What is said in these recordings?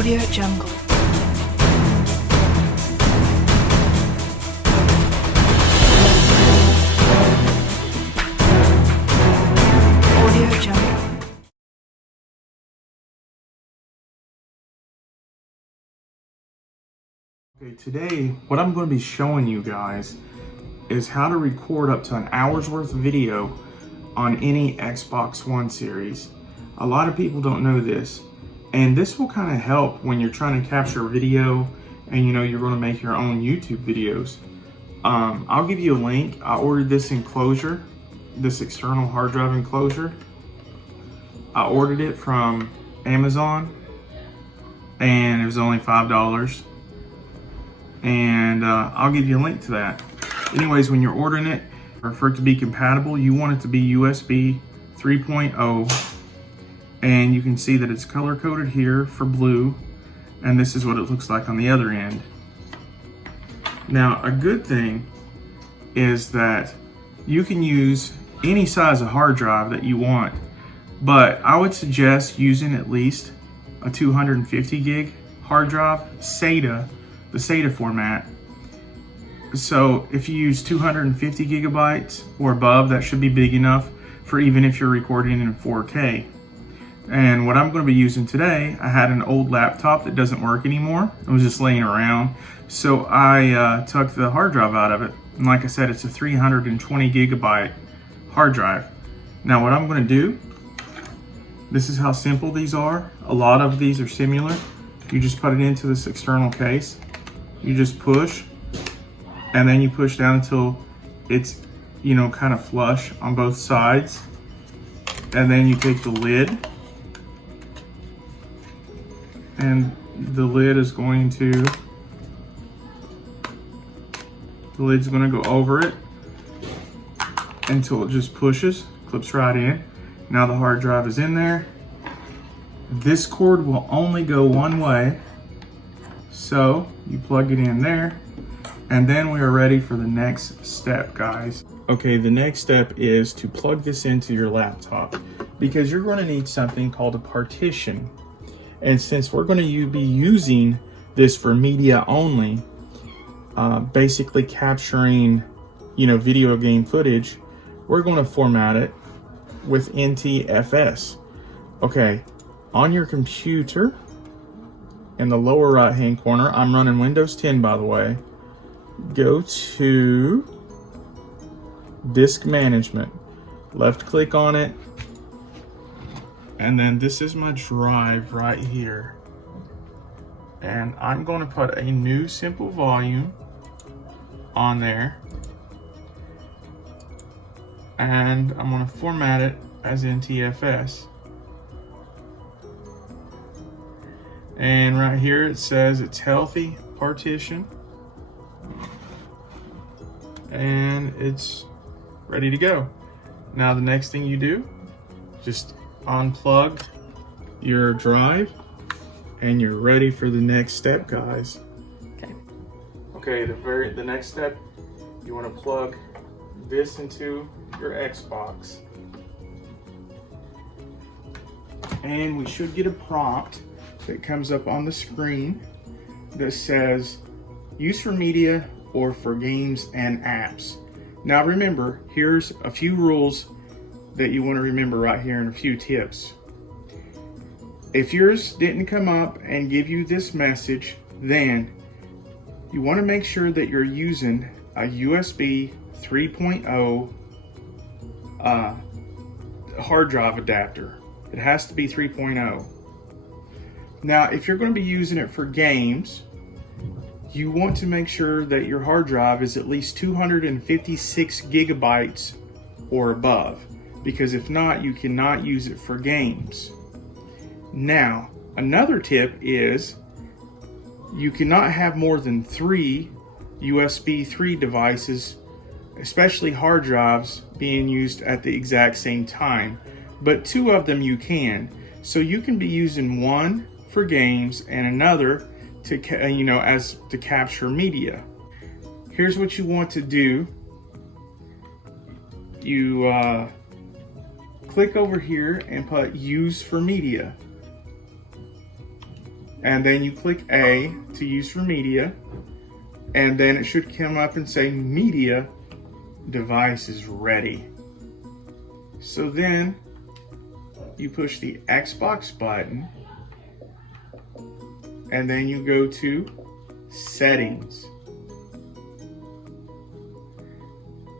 Audio Jungle. Audio Jungle. Okay, today what I'm going to be showing you guys is how to record up to an hour's worth of video on any Xbox One series. A lot of people don't know this, and this will kind of help when you're trying to capture video and you're going to make your own YouTube videos. I'll give you a link. I ordered this enclosure, this external hard drive enclosure. I ordered it from Amazon and it was only $5. And I'll give you a link to that. Anyways, when you're ordering it, for it to be compatible, you want it to be USB 3.0, and you can see that it's color coded here for blue, and this is what it looks like on the other end. Now, a good thing is that you can use any size of hard drive that you want, but I would suggest using at least a 250 gig hard drive, SATA, the SATA format. So if you use 250 gigabytes or above, that should be big enough for even if you're recording in 4K. And what I'm going to be using today, I had an old laptop that doesn't work anymore. It was just laying around. So I took the hard drive out of it. And like I said, it's a 320 gigabyte hard drive. Now what I'm going to do, this is how simple these are. A lot of these are similar. You just put it into this external case. You just push, and then you push down until it's, kind of flush on both sides. And then you take the lid, and the lid's going to go over it until it just pushes, clips right in. Now the hard drive is in there. This cord will only go one way, so you plug it in there, and then we are ready for the next step, guys. Okay, the next step is to plug this into your laptop, because you're going to need something called a partition. And since we're going to be using this for media only, basically capturing, video game footage, we're going to format it with NTFS. Okay, on your computer, in the lower right hand corner, I'm running Windows 10 by the way, go to Disk Management, left click on it, and then this is my drive right here. And I'm going to put a new simple volume on there, and I'm going to format it as NTFS. And right here it says it's healthy partition, and it's ready to go. Now the next thing you do, just unplug your drive, and you're ready for the next step, guys. Okay, the next step, you want to plug this into your Xbox, and we should get a prompt that comes up on the screen that says use for media or for games and apps. Now remember, here's a few rules that you want to remember right here, and a few tips. If yours didn't come up and give you this message, then you want to make sure that you're using a USB 3.0 hard drive adapter. It has to be 3.0. Now, if you're going to be using it for games, you want to make sure that your hard drive is at least 256 gigabytes or above, because if not, you cannot use it for games. Now, another tip is you cannot have more than 3 USB 3 devices, especially hard drives, being used at the exact same time, but 2 of them you can. So you can be using one for games and another to to capture media. Here's what you want to do. You click over here and put use for media. and then you click A to use for media, and then it should come up and say media device is ready. So then you push the Xbox button, and then you go to settings.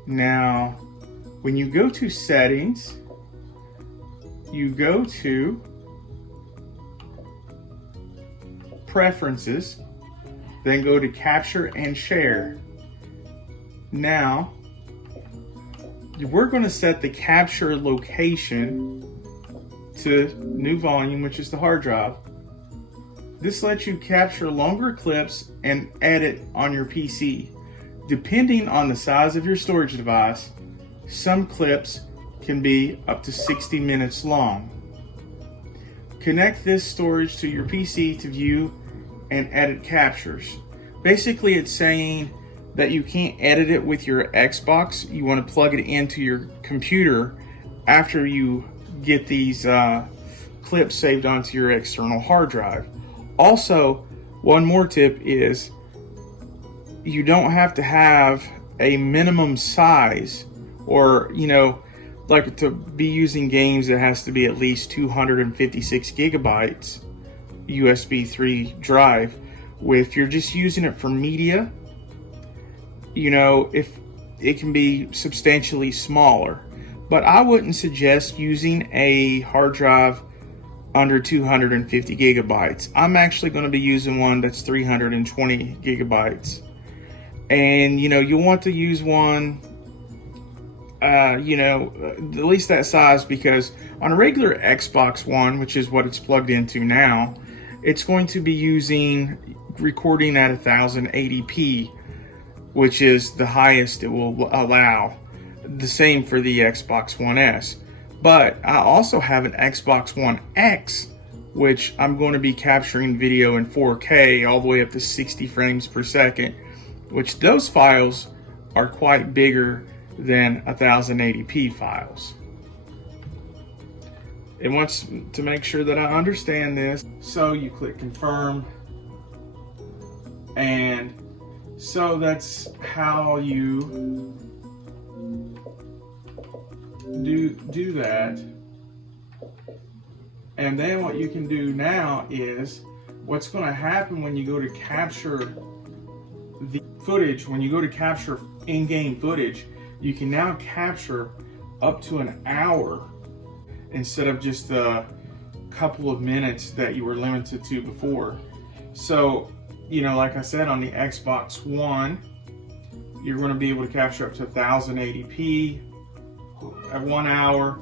Now, when you go to settings, you go to preferences, then go to capture and share. Now, we're going to set the capture location to new volume, which is the hard drive. This lets you capture longer clips and edit on your PC. Depending on the size of your storage device, some clips can be up to 60 minutes long. Connect this storage to your PC to view and edit captures. Basically, it's saying that you can't edit it with your Xbox. You want to plug it into your computer after you get these clips saved onto your external hard drive. Also, one more tip is you don't have to have a minimum size, or like to be using games that has to be at least 256 gigabytes USB 3 drive. If you're just using it for media, if it can be substantially smaller, but I wouldn't suggest using a hard drive under 250 gigabytes. I'm actually going to be using one that's 320 gigabytes. And you want to use one at least that size, because on a regular Xbox One, which is what it's plugged into now, it's going to be recording at 1080p, which is the highest it will allow. The same for the Xbox One S. But I also have an Xbox One X, which I'm going to be capturing video in 4K all the way up to 60 frames per second, which those files are quite bigger than 1080p files. It wants to make sure that I understand this, so you click confirm, and so that's how you do that. And then what you can do now is, what's going to happen when you go to capture the footage, when you go to capture in-game footage, you can now capture up to an hour instead of just a couple of minutes that you were limited to before. So, like I said, on the Xbox One, you're going to be able to capture up to 1080p at 1 hour,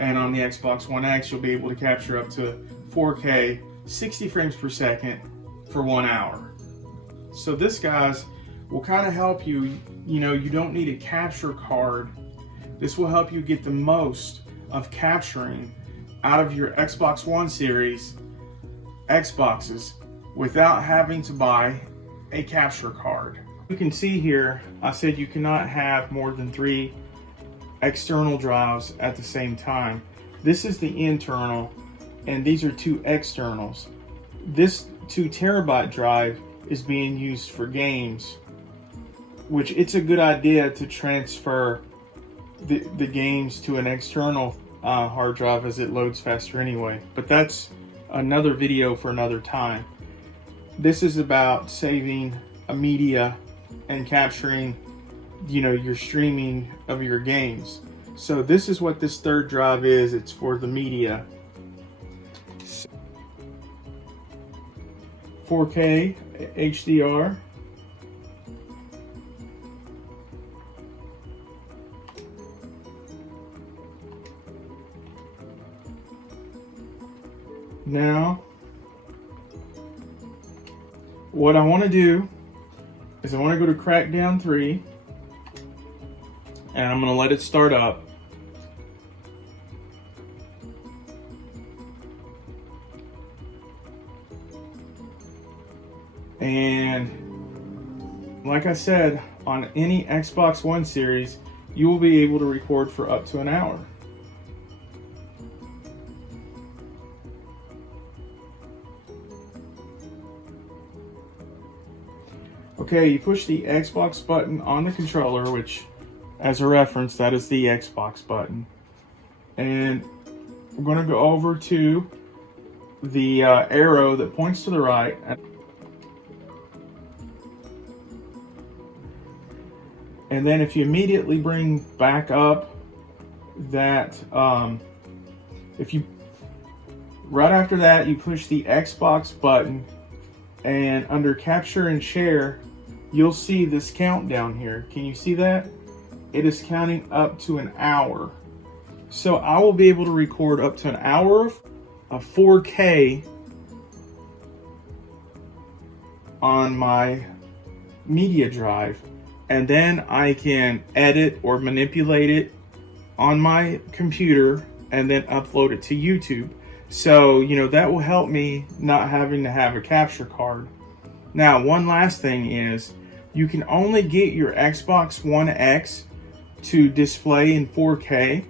and on the Xbox One X, you'll be able to capture up to 4K 60 frames per second for 1 hour. So this, guys, will kind of help you. You don't need a capture card. This will help you get the most of capturing out of your Xbox One series Xboxes without having to buy a capture card. You can see here, I said you cannot have more than 3 external drives at the same time. This is the internal, and these are 2 externals. This 2 terabyte drive is being used for games, which it's a good idea to transfer the games to an external hard drive, as it loads faster anyway. But that's another video for another time. This is about saving a media and capturing your streaming of your games. So this is what this third drive is. It's for the media. 4K HDR. Now, what I want to do is I want to go to Crackdown 3, and I'm going to let it start up. And like I said, on any Xbox One series, you will be able to record for up to an hour. Okay, you push the Xbox button on the controller, which, as a reference, that is the Xbox button. And we're going to go over to the arrow that points to the right. And then if you immediately bring back up that, right after that, you push the Xbox button, and under capture and share, you'll see this countdown here. Can you see that? It is counting up to an hour. So I will be able to record up to an hour of 4K on my media drive. And then I can edit or manipulate it on my computer and then upload it to YouTube. So, that will help me not having to have a capture card. Now, one last thing is, you can only get your Xbox One X to display in 4K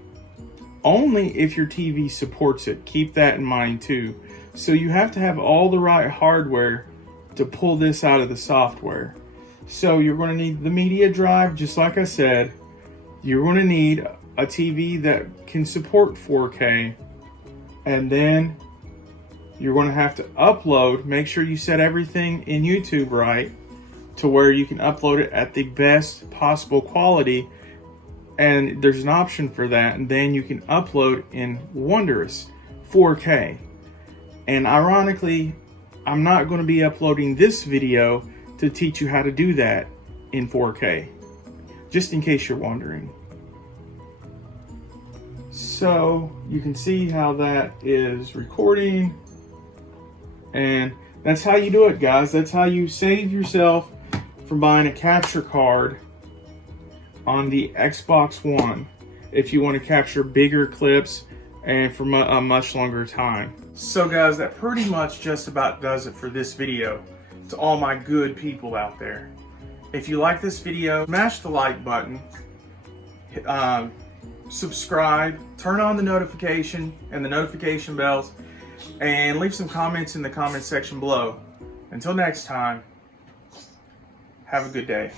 only if your TV supports it. Keep that in mind too. So you have to have all the right hardware to pull this out of the software. So you're going to need the media drive, just like I said. You're going to need a TV that can support 4K. And then you're going to have to upload. Make sure you set everything in YouTube right to where you can upload it at the best possible quality. And there's an option for that. And then you can upload in wondrous 4K. And ironically, I'm not going to be uploading this video to teach you how to do that in 4K, just in case you're wondering. So you can see how that is recording, and that's how you do it, guys. That's how you save yourself from buying a capture card on the Xbox One if you want to capture bigger clips and for a much longer time. So guys, that pretty much just about does it for this video. To all my good people out there, if you like this video, smash the like button, subscribe, turn on the notification and the notification bells, and leave some comments in the comment section below. Until next time, have a good day.